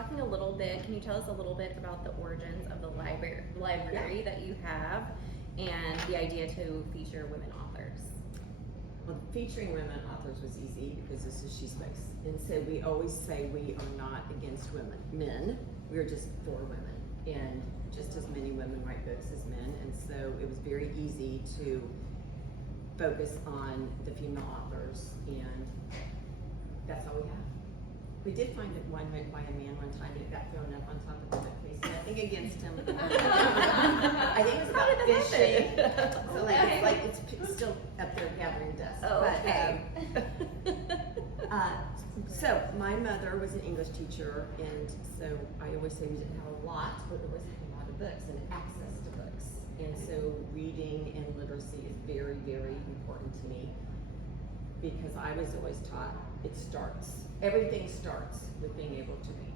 talking a little bit, can you tell us a little bit about the origins of the library that you have and the idea to feature women authors? Well, featuring women authors was easy because this is SheSpace. And so we always say we are not against men. We're just for women. And just as many women write books as men. And so it was very easy to focus on the female authors, and that's all we have. We did find that one written by a man one time, and it got thrown up on top of the bookcase. Nothing against him. I think it was about fishing. So it's still up there gathering dust. Oh, okay. So my mother was an English teacher, and so I always say we didn't have a lot, but we always had a lot of books and access to books. And so reading and literacy is very, very important to me, because I was always taught everything starts with being able to read.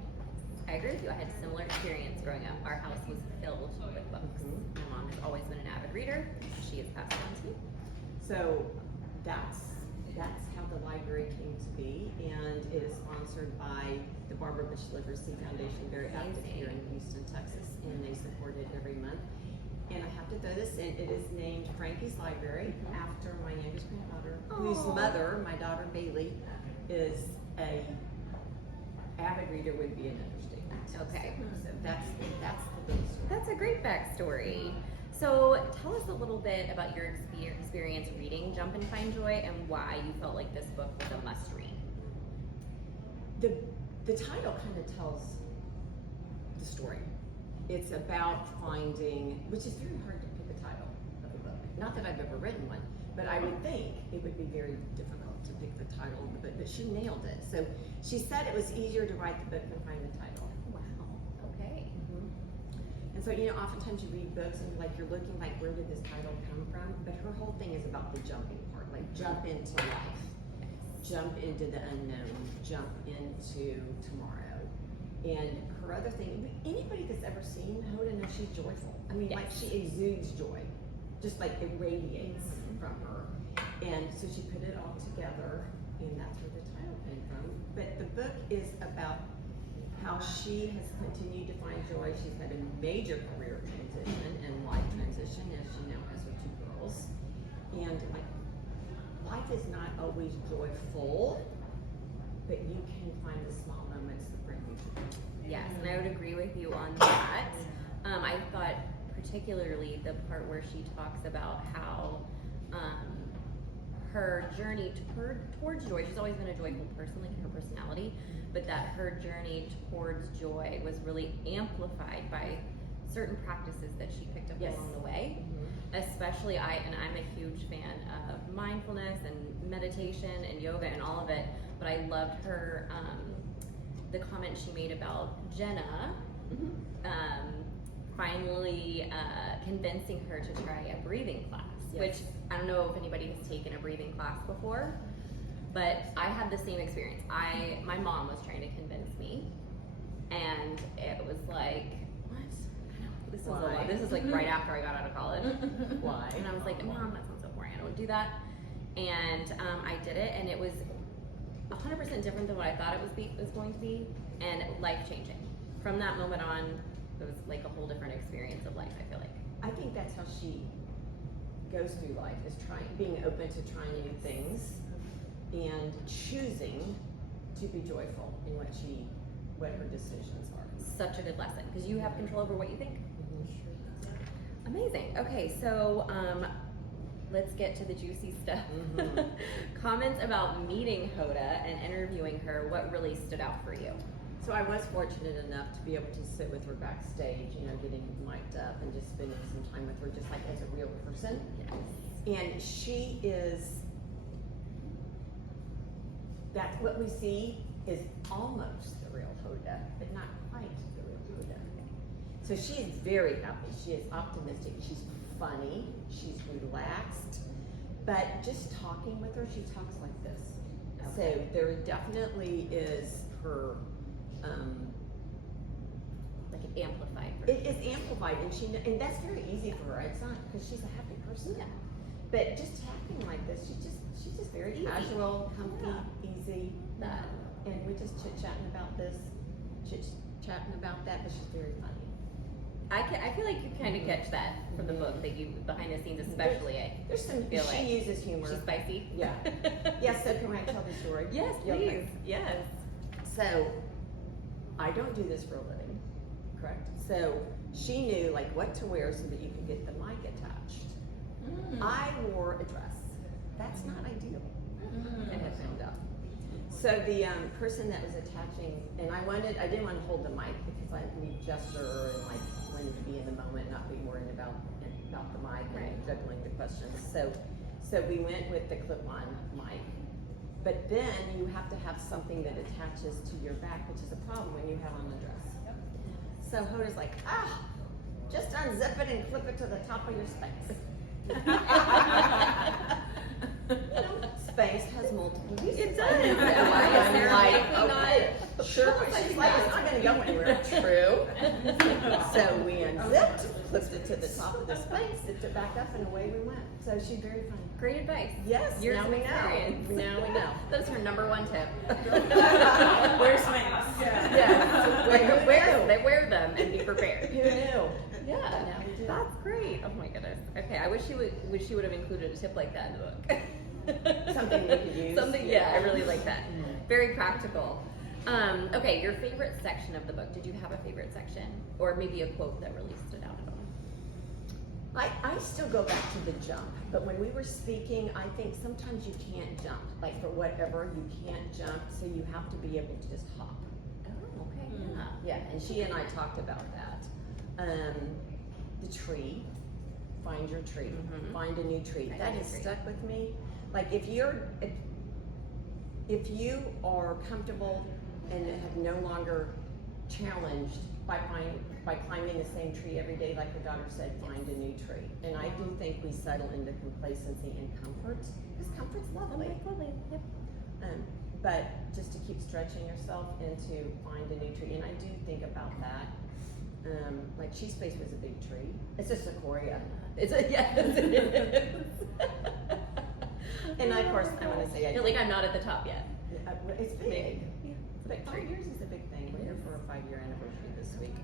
I agree with you. I had a similar experience growing up. Our house was filled with books. My mom has always been an avid reader. She has passed on to me. So that's how the library came to be, and it is sponsored by the Barbara Bush Literacy Foundation, very active here in Houston, Texas, and they support it every month. And I have to throw this in, it is named Frankie's Library after my youngest granddaughter, whose mother, my daughter Bailey, is a avid reader, would be an understatement. Okay. So that's the big story. That's a great backstory. So tell us a little bit about your experience reading Jump and Find Joy and why you felt like this book was a must read. The title kind of tells the story. It's about finding, which is very hard to pick a title of a book. Not that I've ever written one, but I would think it would be very difficult to pick the title of the book, but she nailed it. So she said it was easier to write the book than find the title. Wow, okay. And so, oftentimes you read books and you're looking where did this title come from? But her whole thing is about the jumping part, jump into life, jump into the unknown, jump into tomorrow. And her other thing, anybody that's ever seen Hoda knows she's joyful. I mean, she exudes joy, just it radiates from her. And so she put it all together, and that's where the title came from. But the book is about how she has continued to find joy. She's had a major career transition and life transition, as she now has her 2 girls. And life is not always joyful, but you can find the small moments that bring you joy. Yes, and I would agree with you on that. I thought particularly the part where she talks about how her journey towards joy, she's always been a joyful person, in her personality, but that her journey towards joy was really amplified by certain practices that she picked up along the way. Especially I'm a huge fan of mindfulness and meditation and yoga and all of it, but I loved her, the comment she made about Jenna finally convincing her to try a breathing class, which I don't know if anybody has taken a breathing class before, but I had the same experience. My mom was trying to convince me, and it was like, what? This is a lot. This is right after I got out of college. Why? And I was like, Mom, that sounds so boring. I don't do that. And I did it, and it was 100% different than what I thought it was going to be, and life-changing. From that moment on, it was a whole different experience of life, I feel like. I think that's how she goes through life, is being open to trying new things and choosing to be joyful in what her decisions are. Such a good lesson, because you have control over what you think. Amazing. Okay, so let's get to the juicy stuff. Comments about meeting Hoda and interviewing her. What really stood out for you? So I was fortunate enough to be able to sit with her backstage, getting mic'd up and just spending some time with her, just as a real person. Yes. And she is, that's what we see is almost the real Hoda, but not quite the real Hoda. So she is very happy. She is optimistic. She's funny. She's relaxed. But just talking with her, she talks like this. Okay. So there definitely is her, an amplified version. It is amplified, and that's very easy for her. It's not because she's a happy person. Yeah. But just talking like this, she's just very easy. Casual, comfy, easy. And we're just chit-chatting about this, chatting about that, but she's very funny. I feel like you kind of catch that from the book, that you behind the scenes, especially. There's some. Feel She like uses humor. she's spicy. Yeah. Yes. So can I tell the story? Yes, Yeah, please. okay. Yes. So, I don't do this for a living, correct? So she knew like what to wear so that you could get the mic attached. I wore a dress. That's not ideal. I had found out. So the person that was attaching, and I didn't want to hold the mic because I need gesture and like wanted to be in the moment, not be worrying about the mic and juggling the questions. So we went with the clip-on mic. But then you have to have something that attaches to your back, which is a problem when you have on the dress. So Hoda's like, just unzip it and clip it to the top of your space. Space has multiple uses. It does. And Why is there I'm likely not sure. She's like, it's not going to go anywhere. True. So we unzipped, clipped it to the top of the space, zipped it back up, and away we went. So she's very funny. Great advice. Yes, Years now of we know. experience. Now we know. That's her number one tip. Wear swings. Yeah. Wear them and be prepared. Who knew? Yeah, Now we do. that's great. Oh my goodness. Okay, I wish she would have included a tip like that in the book. Something we could use. Something, yeah, I really like that. Very practical. Okay, your favorite section of the book. Did you have a favorite section, or maybe a quote that really stood out at all? I still go back to the jump, but when we were speaking, I think sometimes you can't jump. Like for whatever, you can't jump, so you have to be able to just hop. Oh, okay. Yeah, and she and I talked about that. The tree, find your tree, find a new tree. Find a That new has tree. stuck with me. Like if you are comfortable and have no longer challenged by climbing the same tree every day, like your daughter said, find a new tree. And I do think we settle into complacency and comfort, because comfort's lovely. Lovely. Yep. But just to keep stretching yourself and to find a new tree, and I do think about that. Like SheSpace was a big tree. It's a sequoia. Yes, it is. And of course, I want to say, You're like, I'm not at the top yet. it's big. It's a big But tree. 5 years is a big thing. We're here for a 5-year anniversary this week.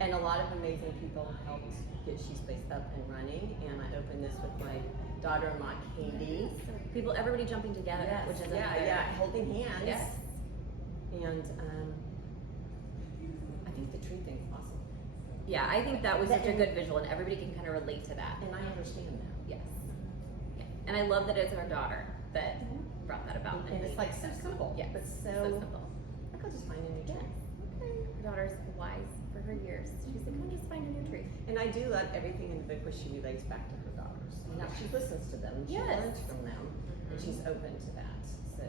And a lot of amazing people helped get SheSpace up and running. And I opened this with my daughter-in-law, Katie. Everybody jumping together, which is another. holding hands. Yes. And I think the tree thing's awesome. Yeah, I think that was such a good visual, and everybody can kind of relate to that. And I understand that. Yes. Yeah. And I love that it's our daughter that brought that about. And it's like so simple. Yeah, But so so, simple. I could just find a new Yeah. tree. Okay. Her daughter's wise for her years. She's like, come just find a new tree. And I do love everything in the book where she relates back to her daughters. Now she listens to them, she Yes. learns from them, and she's open to that. So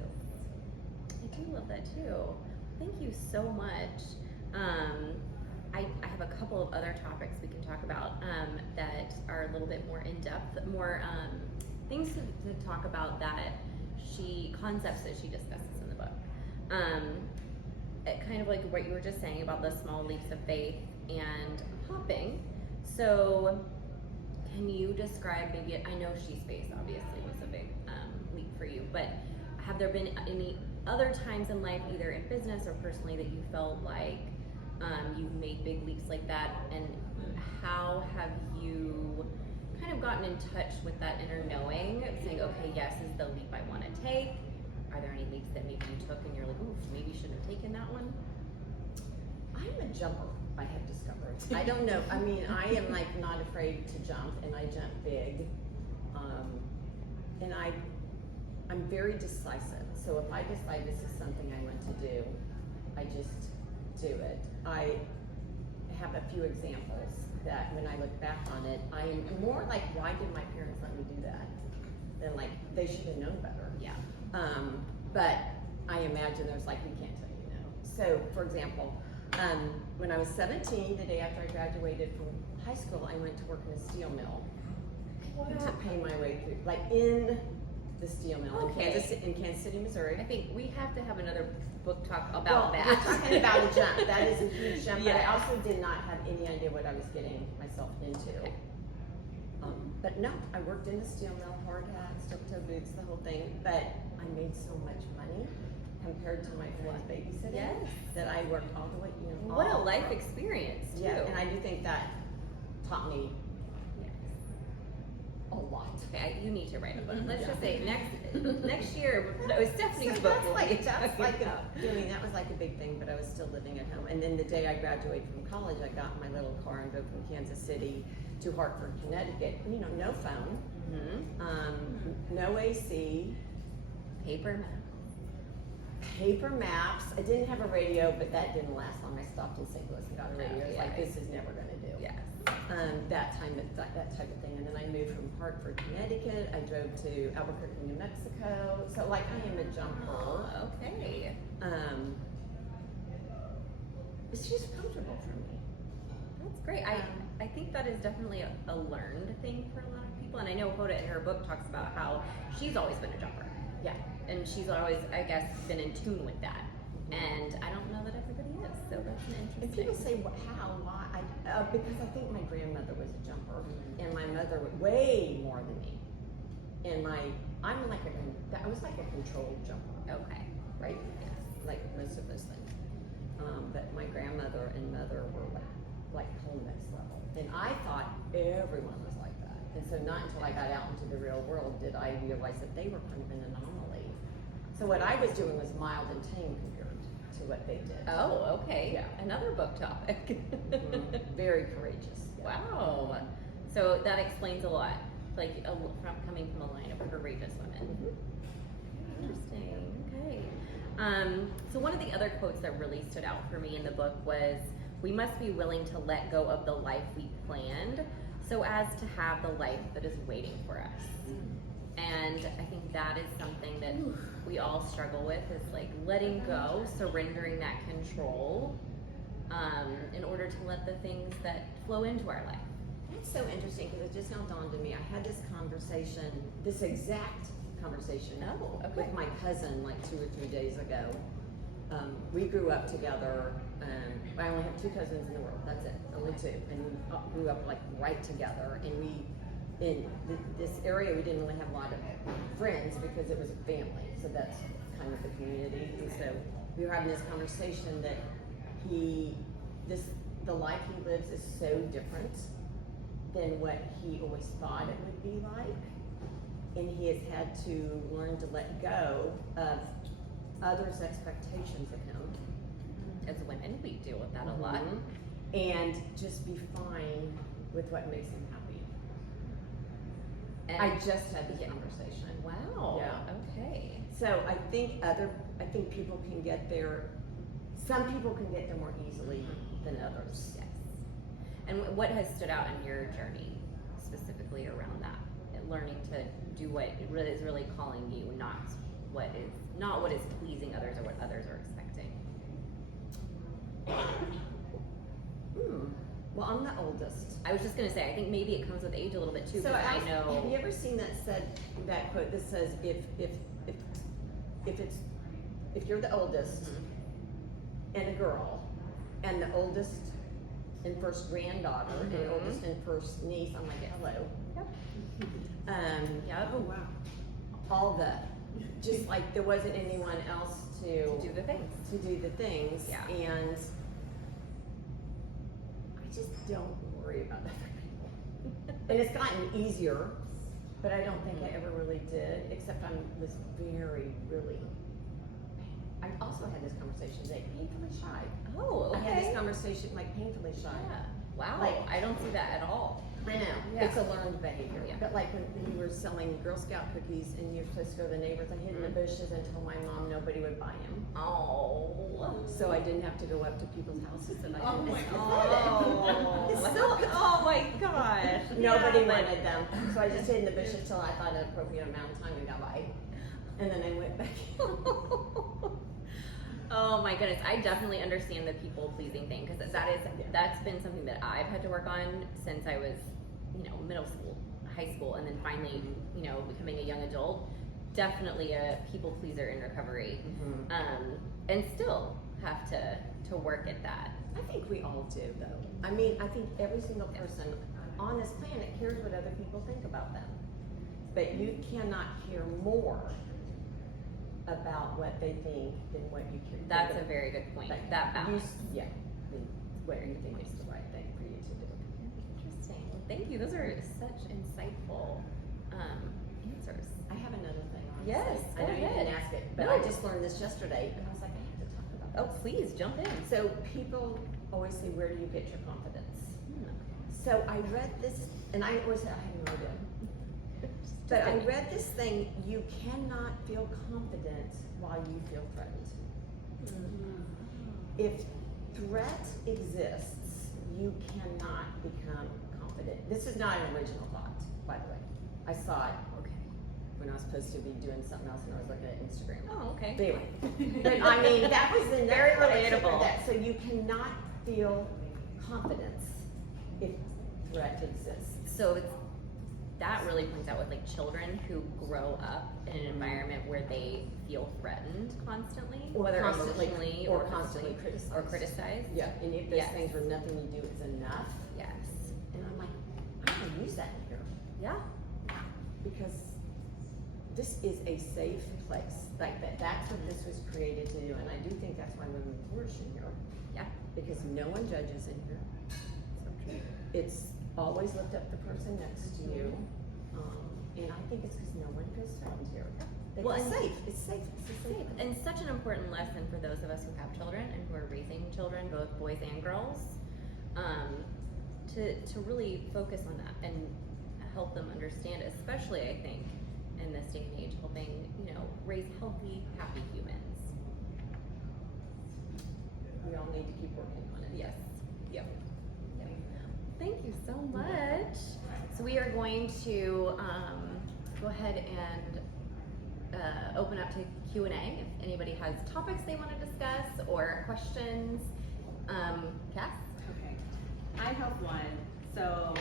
I do love that too. Thank you so much. I have a couple of other topics we can talk about that are a little bit more in depth, more things to talk about that concepts that she discusses in the book. Kind of like what you were just saying about the small leaps of faith and hopping. So, can you describe maybe? I know SheSpace obviously was a big leap for you, but have there been any other times in life, either in business or personally, that you felt like you've made big leaps like that, and how have you kind of gotten in touch with that inner knowing, saying, okay, yes, this is the leap I want to take? Are there any leaps that maybe you took and you're like, ooh, maybe you shouldn't have taken that one? I'm a jumper, I have discovered. I don't know. I mean, I am like not afraid to jump, and I jump big. And I'm very decisive. So if I decide this is something I want to do, I just do it. I have a few examples that when I look back on it, I am more like, why did my parents let me do that? Than like, they should have known better. Yeah. But I imagine there's like, we can't tell you no. So for example, when I was 17, the day after I graduated from high school, I went to work in a steel mill to pay my way through, like in the steel mill Okay. in Kansas City, Missouri. I think we have to have another book talk about that. We're talking about a jump. That is a huge jump. But I Yeah. also did not have any idea what I was getting myself into. Okay. But no, I worked in the steel mill, hard hat, steel toe boots, the whole thing. But I made so much money compared to my friend's babysitting. Yes. That I worked all the way, What a all life through. experience too. Yeah, and I do think that taught me Yes. a lot. Okay, you need to write a book. Let's Yeah. just say next year. No, Stephanie's So book. that's will like be that's like coming out. that was like a big thing, but I was still living at home. And then the day I graduated from college, I got in my little car and drove from Kansas City to Hartford, Connecticut. No phone, no AC, paper maps. I didn't have a radio, but that didn't last long. I stopped in St. Louis and got a radio. It's like, this is never gonna do. Yes. That type of thing. And then I moved from Hartford, Connecticut. I drove to Albuquerque, New Mexico. So like I am a jumper. Okay. It's just comfortable for me. That's great. I think that is definitely a learned thing for a lot of people. And I know Hoda in her book talks about how she's always been a jumper. Yeah. And she's always, I guess, been in tune with that. And I don't know that everybody is. So that's an interesting. And people say, how, why? Because I think my grandmother was a jumper, and my mother was way more than me. And I was like a controlled jumper, Okay. right? Yes. Like most of those things. But my grandmother and mother were like whole next level. And I thought everyone was like that. And so not until I got out into the real world did I realize that they were kind of an anomaly. So what I was doing was mild and tame compared to what they did. Oh, okay. Yeah. Another book topic. Very courageous. Yeah. Wow. So that explains a lot, like coming from a line of courageous women. Interesting. Okay. So one of the other quotes that really stood out for me in the book was, "We must be willing to let go of the life we planned so as to have the life that is waiting for us." And I think that is something that we all struggle with, is like letting go, surrendering that control, in order to let the things that flow into our life. That's so interesting because it just now dawned on me. I had this exact conversation Oh, okay. with my cousin like 2 or 3 days ago. We grew up together. I only have 2 cousins in the world. That's it, only 2. And we grew up like right together. And in this area, we didn't really have a lot of friends because it was a family. So that's kind of the community. And so we were having this conversation that the life he lives is so different than what he always thought it would be like. And he has had to learn to let go of others' expectations of him. As women, we deal with that a lot. And just be fine with what makes him happy. And I just had this conversation. Wow. Yeah. Okay. So I think people can get there. Some people can get there more easily than others. Yes. And what has stood out in your journey specifically around that? And learning to do what really is really calling you, not what is pleasing others or what others are expecting. Well, I'm the oldest. I was just gonna say, I think maybe it comes with age a little bit too, So because I know. have you ever seen that quote that says if you're the oldest and a girl, and the oldest and first granddaughter and the oldest and first niece, I'm like, hello. Yep. Oh, wow. All the, just like there wasn't anyone else to do the things. Yeah. And I just don't worry about other people. And it's gotten easier, but I don't think I ever really did, except I was I also had this conversation today, painfully shy. Oh, okay. I had this conversation, like painfully shy. Yeah. Wow. Like- I don't see that at all. I know, Yeah. it's a learned behavior. Yeah. But like when we were selling Girl Scout cookies and you're supposed to go to the neighbors, I hid in the bushes and told my mom nobody would buy them. Oh. So I didn't have to go up to people's houses and I Oh didn't. my Oh. It's so- Oh my gosh. Nobody Yeah, but- wanted them. So I just hid in the bushes till I thought an appropriate amount of time had gone by. And then I went back. Oh my goodness, I definitely understand the people pleasing thing, because that's been something that I've had to work on since I was, middle school, high school, and then finally, becoming a young adult. Definitely a people pleaser in recovery, and still have to work at that. I think we all do though. I mean, I think every single person on this planet cares what other people think about them. But you cannot care more about what they think than what you care. That's a very good point. Like, That balance. What you think is the right thing for you to do. Interesting. Well, thank you. Those are such insightful answers. I have another thing. Yes, I know go you ahead. didn't ask it, but No. I just learned this yesterday, and I was like, I have to talk about Oh, this. please jump in. So people always say, where do you get your confidence? So I read this, and I always say, I have no idea. But I read this thing, you cannot feel confident while you feel threatened. If threat exists, you cannot become confident. This is not an original thought, by the way. I saw it Okay. when I was supposed to be doing something else and I was looking at Instagram. Oh, okay. Anyway, but I mean, that was the Very that's what I took from relatable. that. So you cannot feel confidence if threat exists. So that really points out with like children who grow up in an environment where they feel threatened constantly, Or whether constantly- emotionally or physically, constantly criticized. or criticized. Yeah, and if those Yes. things where nothing you do is enough, Yes. and I'm like, I'm gonna use that in here Yeah. because this is a safe place. Like that's what this was created to do, and I do think that's why women flourish in here Yeah. because no one judges in here. So true. It's always lift up the person next to you, and I think it's because no one feels threatened here. Well, It's and- safe. It's safe. It's a safe. Safe. And such an important lesson for those of us who have children and who are raising children, both boys and girls, to really focus on that and help them understand, especially I think in this day and age, helping raise healthy, happy humans. We all need to keep working on it. Yes. Yep. Thank you so much. So we are going to go ahead and open up to Q&A if anybody has topics they want to discuss or questions. Cass? Okay, I have one. So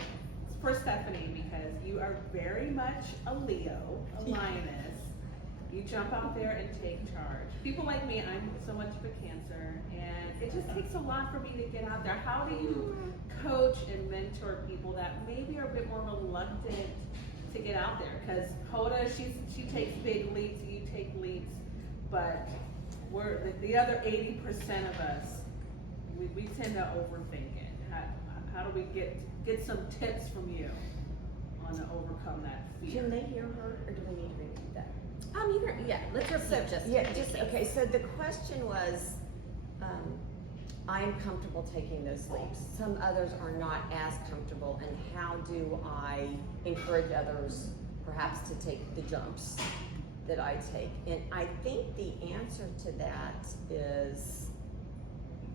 it's for Stephanie because you are very much a Leo, a lioness. You jump out there and take charge. People like me, I'm so much of a Cancer, and it just takes a lot for me to get out there. How do you coach and mentor people that maybe are a bit more reluctant to get out there? Because Hoda, she takes big leaps, you take leaps, but we're the other 80% of us, we tend to overthink it. How do we get some tips from you on to overcome that fear? Can they hear her, or do we need to repeat that? Let's repeat Okay. So the question was, I am comfortable taking those leaps. Some others are not as comfortable, and how do I encourage others, perhaps, to take the jumps that I take? And I think the answer to that is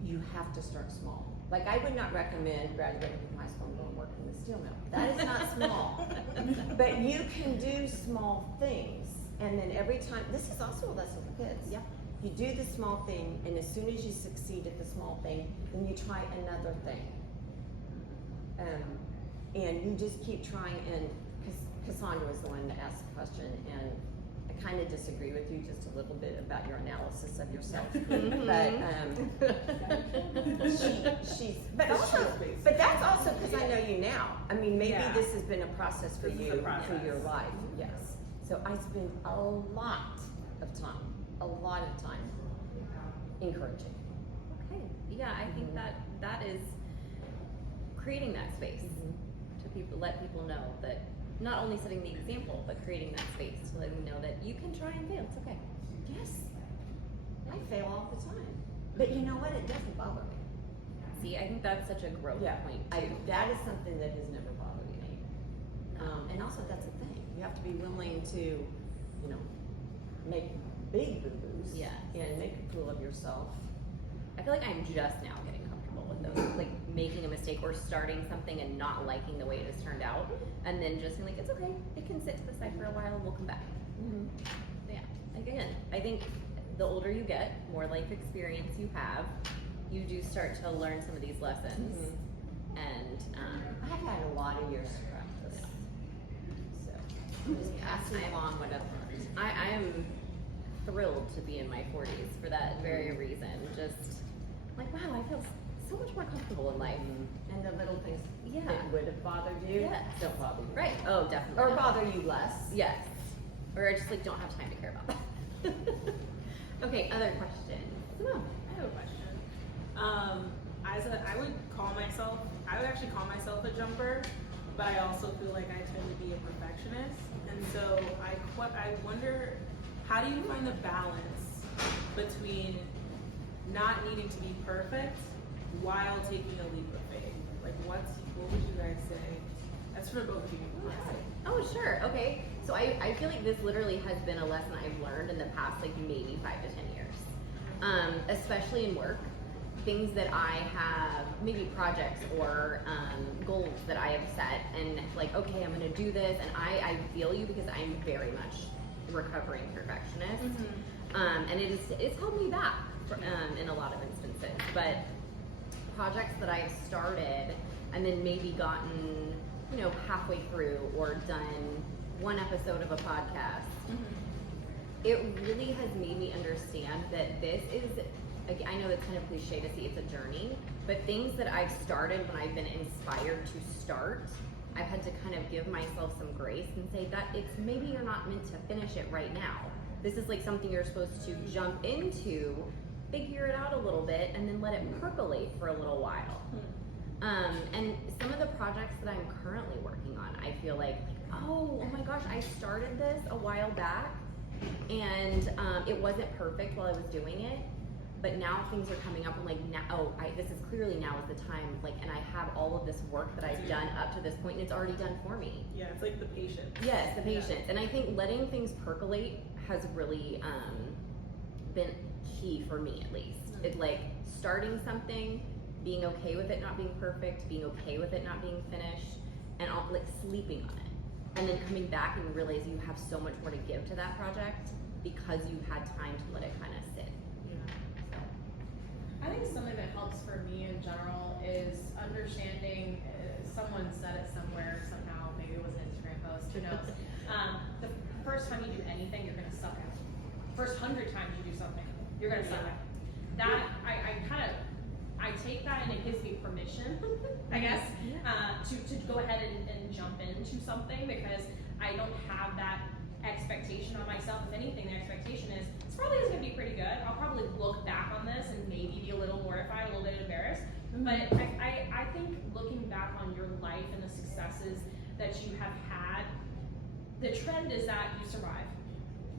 you have to start small. Like, I would not recommend graduating from high school and going work in the steel mill. That is not small. But you can do small things, and then every time, this is also a lesson for kids. Yeah. You do the small thing, and as soon as you succeed at the small thing, then you try another thing. And you just keep trying, and Cassandra was the one that asked the question, and I kind of disagree with you just a little bit about your analysis of yourself. But that's also because I know you now. I mean, maybe Yeah. this has been a process for This is you a process. through your life, yes. So I spend a lot of time encouraging. Okay. Yeah, I think that is creating that space to people, let people know that not only setting the example, but creating that space to let them know that you can try and fail. It's okay. Yes. I fail all the time. But you know what? It doesn't bother me. See, I think that's such a growth point too. That is something that has never bothered me. And also, that's a thing. You have to be willing to, make big boo-boos. Yes. And make a fool of yourself. I feel like I'm just now getting comfortable with those, like making a mistake or starting something and not liking the way it has turned out, and then just being like, it's okay, it can sit to the side for a while and we'll come back. Yeah, again, I think the older you get, more life experience you have, you do start to learn some of these lessons, and I've had a lot of years to practice. So, I'm just passing along what I've learned. I am thrilled to be in my 40s for that very reason. Just like, wow, I feel so much more comfortable in life. And the little things Yeah. that would have bothered you Yes. don't bother you. Right. Oh, definitely. Or not. bother you less. Yes. Or I just like don't have time to care about that. Okay, other questions? No. I have a question. I would actually call myself a jumper, but I also feel like I tend to be a perfectionist. And so I wonder, how do you find the balance between not needing to be perfect while taking a leap of faith? Like what would you guys say? That's for both of you. Oh, sure. Okay. So I feel like this literally has been a lesson I've learned in the past, like maybe 5 to 10 years. Especially in work. Things that I have, maybe projects or goals that I have set, and like, okay, I'm gonna do this, and I feel you because I'm very much a recovering perfectionist. And it's held me back in a lot of instances. But projects that I've started and then maybe gotten, halfway through or done one episode of a podcast, it really has made me understand that this is, I know it's kind of cliche to say it's a journey, but things that I've started when I've been inspired to start, I've had to kind of give myself some grace and say that it's maybe you're not meant to finish it right now. This is like something you're supposed to jump into, figure it out a little bit, and then let it percolate for a little while. And some of the projects that I'm currently working on, I feel like, oh my gosh, I started this a while back, and it wasn't perfect while I was doing it, but now things are coming up. I'm like, this is clearly now is the time, like, and I have all of this work that I've done up to this point, and it's already done for me. Yeah, it's like the patience. Yes, the patience. And I think letting things percolate has really been key for me, at least. It's like starting something, being okay with it not being perfect, being okay with it not being finished, and like sleeping on it. And then coming back and realize you have so much more to give to that project because you've had time to let it kind of sit. So. I think something that helps for me in general is understanding, someone said it somewhere, somehow, maybe it was an Instagram post, who knows. The first time you do anything, you're gonna suck at it. First 100 times you do something, you're gonna suck at it. That, I take that and it gives me permission, I guess, to go ahead and jump into something because I don't have that expectation on myself. If anything, the expectation is, it's probably just gonna be pretty good. I'll probably look back on this and maybe be a little mortified, a little bit embarrassed. But I think looking back on your life and the successes that you have had, the trend is that you survived.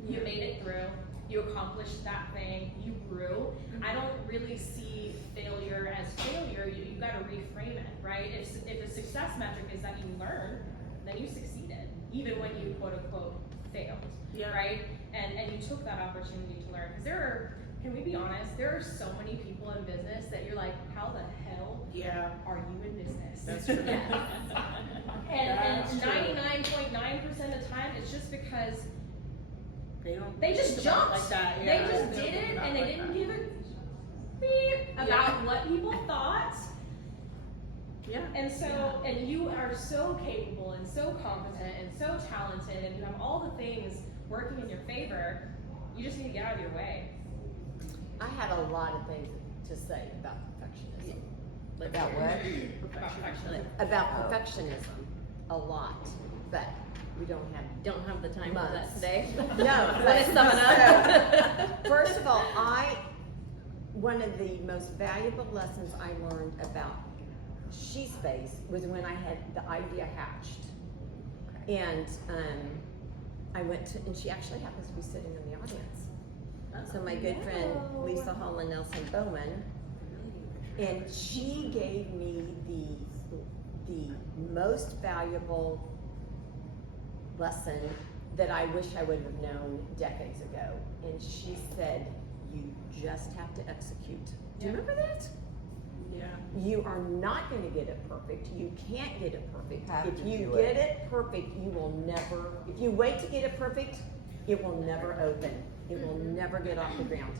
You made it through. You accomplished that thing, you grew. I don't really see failure as failure. You got to reframe it, right? If the success metric is that you learned, then you succeeded, even when you quote unquote failed, right? And you took that opportunity to learn. Because can we be honest? There are so many people in business that you're like, how the hell are you in business? That's true. And 99.9% of the time, it's just because they just jumped like that. They just did it, and they didn't give a beep about what people thought. And so, and you are so capable and so competent and so talented, and you have all the things working in your favor. You just need to get out of your way. I had a lot of things to say about perfectionism. About what? About perfectionism, a lot, but we don't have the time for that today. No, Let's sum it up. So, first of all, one of the most valuable lessons I learned about SheSpace was when I had the idea hatched. And I went to, and she actually happens to be sitting in the audience. So my good friend Lisa Holland Nelson Bowman, and she gave me the most valuable lesson that I wish I would have known decades ago. And she said, you just have to execute. Do you remember that? Yeah. You are not going to get it perfect. You can't get it perfect. If you get it perfect, you will never, if you wait to get it perfect, it will never open. It will never get off the ground.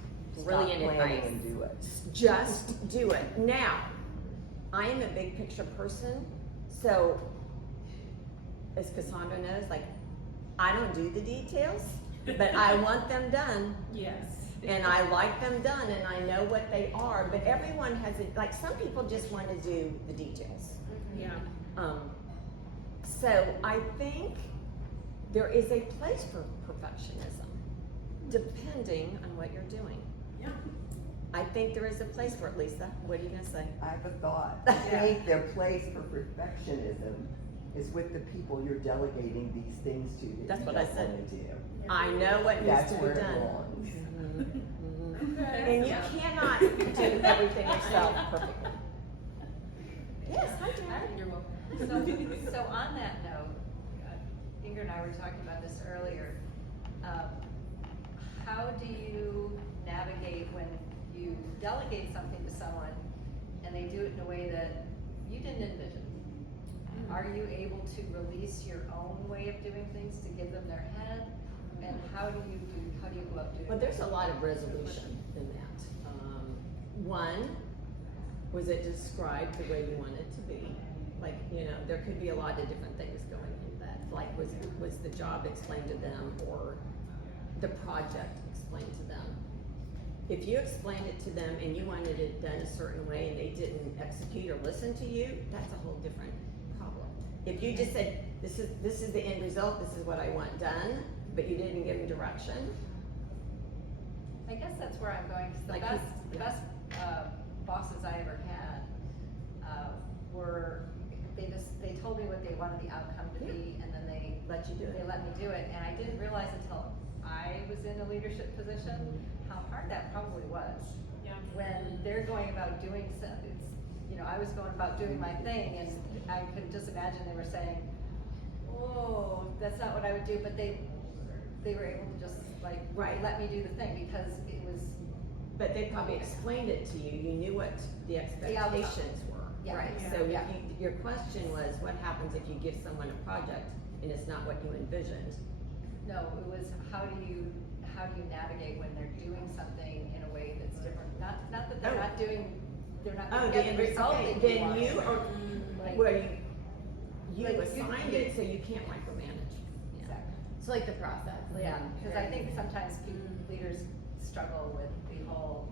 Brilliant advice. Do it. Just do it. Now, I am a big picture person, so as Cassandra knows, like, I don't do the details, but I want them done. Yes. And I like them done, and I know what they are, but everyone has it, like, some people just want to do the details. Yeah. So I think there is a place for perfectionism. Depending on what you're doing. Yeah. I think there is a place for it, Lisa. What are you gonna say? I have a thought. I think the place for perfectionism is with the people you're delegating these things to that That's you what don't I said. want to do. I know what needs That's to be where it done. belongs. Okay. And you cannot do everything yourself perfectly. Yes, hi, Jen. You're welcome. So on that note, Ingrid and I were talking about this earlier. How do you navigate when you delegate something to someone and they do it in a way that you didn't envision? Are you able to release your own way of doing things to give them their head? And how do you go up doing Well, it? there's a lot of resolution in that. One, was it described the way you want it to be? Like, there could be a lot of different things going in that. Like, was the job explained to them or the project explained to them? If you explained it to them and you wanted it done a certain way and they didn't execute or listen to you, that's a whole different problem. If you just said, this is the end result, this is what I want done, but you didn't give them direction, I guess that's where I'm going, because Like the best bosses I ever had were, they told me what they wanted the outcome to be, and then they let you do they it. let me do it, and I didn't realize until I was in a leadership position how hard that probably was. Yeah. When they're going about doing something, I was going about doing my thing, and I could just imagine they were saying, "Oh, that's not what I would do," but they were able to just Right. let me do the thing because it was. But they probably explained it to you, you knew what the expectations were, Yeah. right? Yeah. So if Yeah. your question was, what happens if you give someone a project and it's not what you envisioned? No, it was how do you navigate when they're doing something in a way that's different? Not that they're Oh. not doing, they're not Oh, gonna the get end the result, result okay, they then want. you are, Like- well, you Like, assigned you- it, so you can't micromanage. Exactly. So like the process. Yeah, because I think sometimes leaders struggle with the whole,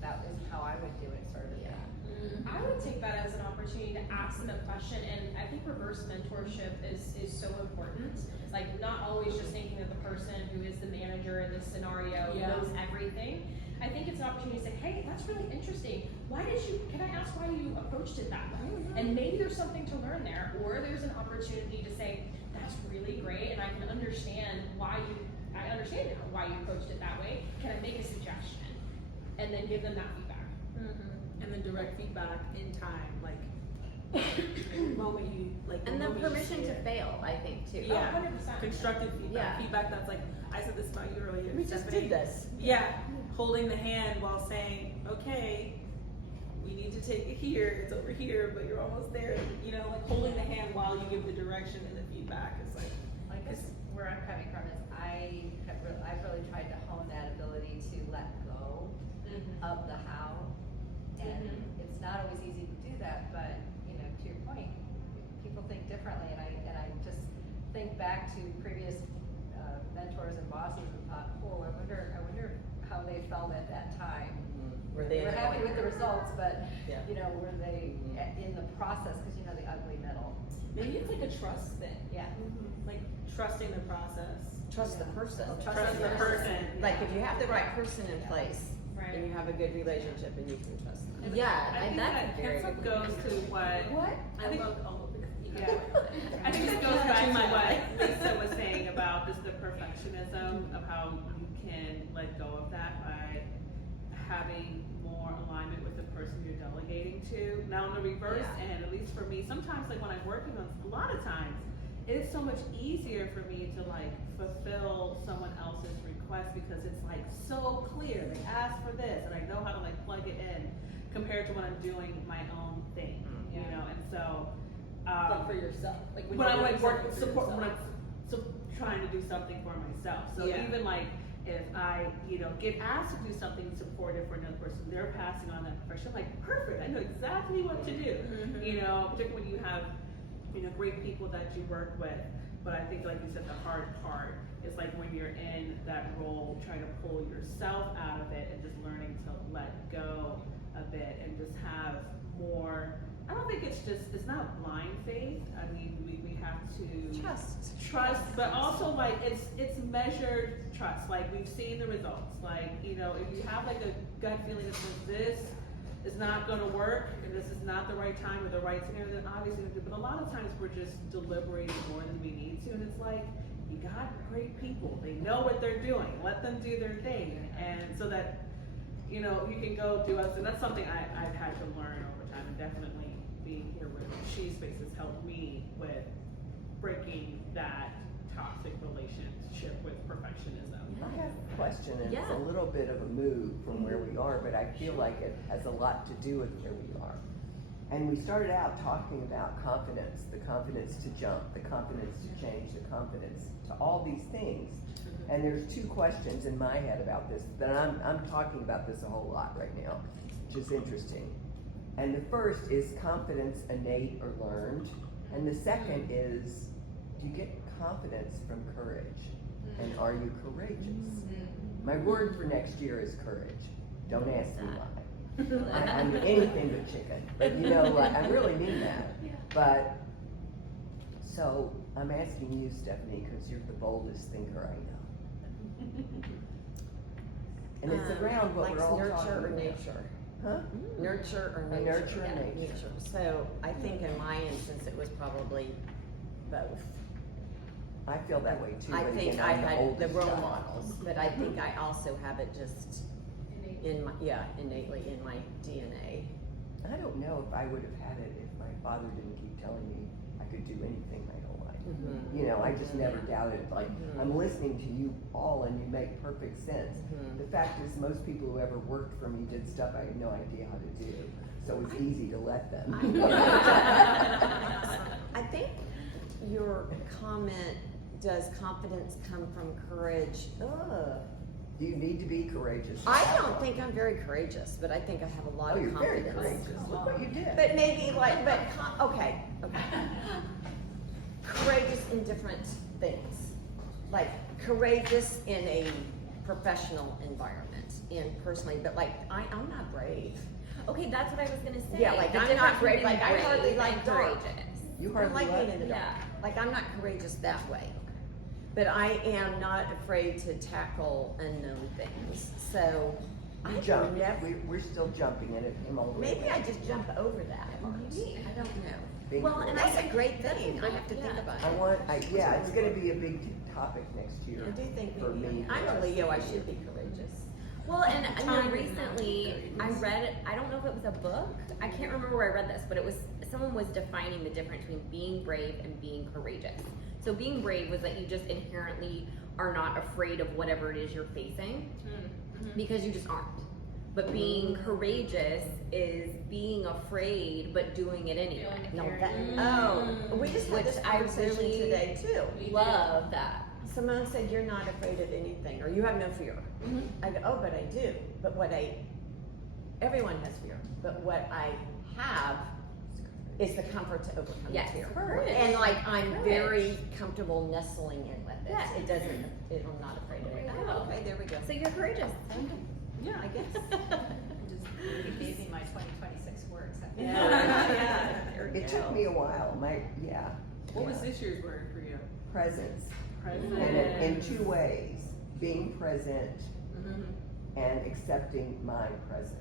that is how I would do it sort of thing. I would take that as an opportunity to ask them a question, and I think reverse mentorship is so important. Like, not always just thinking that the person who is the manager in this scenario knows everything. I think it's an opportunity to say, hey, that's really interesting. Can I ask why you approached it that way? And maybe there's something to learn there, or there's an opportunity to say, that's really great, and I can understand I understand now why you approached it that way. Can I make a suggestion? And then give them that feedback. And then direct feedback in time, the moment you And then moment you permission see to it. fail, I think, too. Yeah. 100%. Constructive feedback. Yeah. Feedback that's like, I said this about you earlier. We just Stephanie. did this. Yeah, holding the hand while saying, okay, we need to take it here, it's over here, but you're almost there. Holding the hand while you give the direction and the feedback is like. I guess where I'm coming from is I've really tried to hone that ability to let go of the how, and it's not always easy to do that. But to your point, people think differently, and I just think back to previous mentors and bosses and thought, oh, I wonder how they felt at that time. Were They they were happy with the results, but Yeah. were they in the process? Because the ugly middle. Maybe it's like a trust thing, Yeah. like trusting the process. Trust the person. Trust the person. Like, if you have the right person in place, Right. and you have a good relationship and you can trust them. Yeah, I think that's that a very kind of good goes to what. What? I think. Yeah. I think it goes back to what Lisa was saying about just the perfectionism of how you can let go of that by having more alignment with the person you're delegating to. Now, on the reverse end, at least for me, sometimes when I'm working on, a lot of times, it is so much easier for me to fulfill someone else's request because it's so clear. They ask for this, and I know how to plug it in, compared to when I'm doing my own thing, And so, But for yourself, when I'm trying to do something for myself. So even if I, get asked to do something supportive for another person, they're passing on that profession. I'm like, perfect, I know exactly what to do. Particularly when you have, great people that you work with. But I think, like you said, the hard part is when you're in that role, trying to pull yourself out of it and just learning to let go a bit and just have more, I don't think like it's not blind faith. I mean, we have to Trust. but also like it's measured trust. Like we've seen the results. Like, you know, if you have like a gut feeling that says this is not going to work and this is not the right time or the right scenario, then obviously, but a lot of times we're just deliberating more than we need to, and it's like, you got great people. They know what they're doing. Let them do their thing, and so that, you know, you can go do us, and that's something I've had to learn over time, and definitely being here with SheSpace has helped me with breaking that toxic relationship with perfectionism. I have a question, and it's Yeah. a little bit of a move from where we are, but I feel like it has a lot to do with where we are. And we started out talking about confidence, the confidence to jump, the confidence to change, the confidence to all these things. And there's two questions in my head about this, but I'm talking about this a whole lot right now, which is interesting. And the first is confidence innate or learned, and the second is, do you get confidence from courage? And are you courageous? My word for next year is courage. Don't ask me why. I'm anything but chicken, but you know, like, I really mean that. But, so, I'm asking you, Stephanie, because you're the boldest thinker I know. And it's around what like we're all nurture talking or about. nature. Huh? Nurture or A nature. nurture and nature. So I think in my instance, it was probably both. I feel that way too. I but think again, I I'm the had the oldest role child. models, but I think I also have it just in my, innately in my DNA. I don't know if I would have had it if my father didn't keep telling me I could do anything my whole life. Mhm. You know, I just never doubted it. Like, Mhm. I'm listening to you all and you make perfect sense. Mhm. The fact is, most people who ever worked for me did stuff I had no idea how to do. So it's easy to let them. I think your comment, does confidence come from courage? Ugh. You need to be courageous. I don't think I'm very courageous, but I think I have a lot Oh, of you're very confidence. courageous. Look what you did. But maybe like, okay. Courageous in different things. Like courageous in a professional environment and personally, but like I'm not brave. Okay, that's what I was gonna say. Yeah, like The I'm difference not brave. between Like I hardly brave like and dark. courageous. You I hardly like what? being in the dark. Yeah. Like I'm not courageous that way. But I am not afraid to tackle unknown things. So I You don't jumped. never. We're still jumping and it came all the way Maybe down. I just jump over that part. Maybe. I don't know. Being Well, and courageous. That's a great thing. I have to think about I it. want, yeah, it's gonna be a big topic next year. I do think for maybe me. I'm a Leo. I should be courageous. Well, and you know, recently I read, I don't know if it was a book, I can't remember where I read this, but it was, someone was defining the difference between being brave and being courageous. So being brave was that you just inherently are not afraid of whatever it is you're facing, because you just aren't. But being courageous is being afraid but doing it anyway. No, that, we just had Which this I conversation really today too. Love that. Simone said you're not afraid of anything, or you have no fear. I go, oh, but I do. But everyone has fear. But what I have is the comfort to overcome Yes, fear. courage. And like I'm Courage. very comfortable nestling in with it. Yes. I'm not afraid of it. Oh. Okay, there we go. So you're courageous. Yeah, I guess. You gave me my 2026 words. There we It go. took me a while, What was this year's word for you? presence. Present. And in two ways, being present and accepting my presence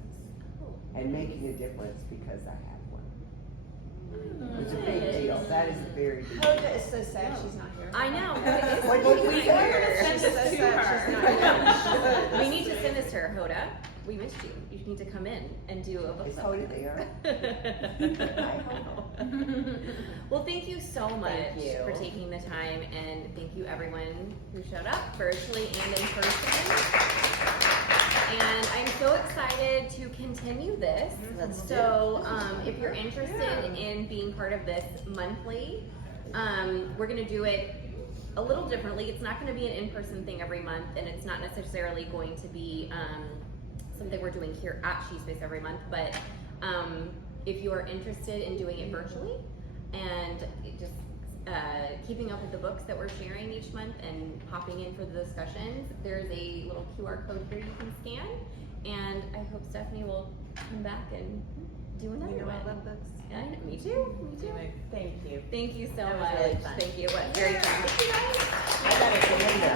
and making a difference because I have one. It's a big deal. That is a very big deal. Hoda is so sad she's not here. I know. What did you say? She's so sad she's not here. We need to send this to her, Hoda. We missed you. You need to come in and do a book Is club Hoda with there? us. Well, thank you so much Thank you. for taking the time, and thank you everyone who showed up virtually and in person. And I'm so excited to continue this. Let's do So, if you're interested in being part of this monthly, we're gonna do it a little differently. It's not gonna be an in-person thing every month, and it's not necessarily going to be something we're doing here at SheSpace every month, but if you are interested in doing it virtually and just keeping up with the books that we're sharing each month and popping in for the discussions, there's a little QR code here you can scan, and I hope Stephanie will come back and do another You know one. I love books. I know, me too. Me too. Anyway, thank you. Thank you so That was much. really fun. Thank you. It was very fun. Thank you guys. I gotta get in there.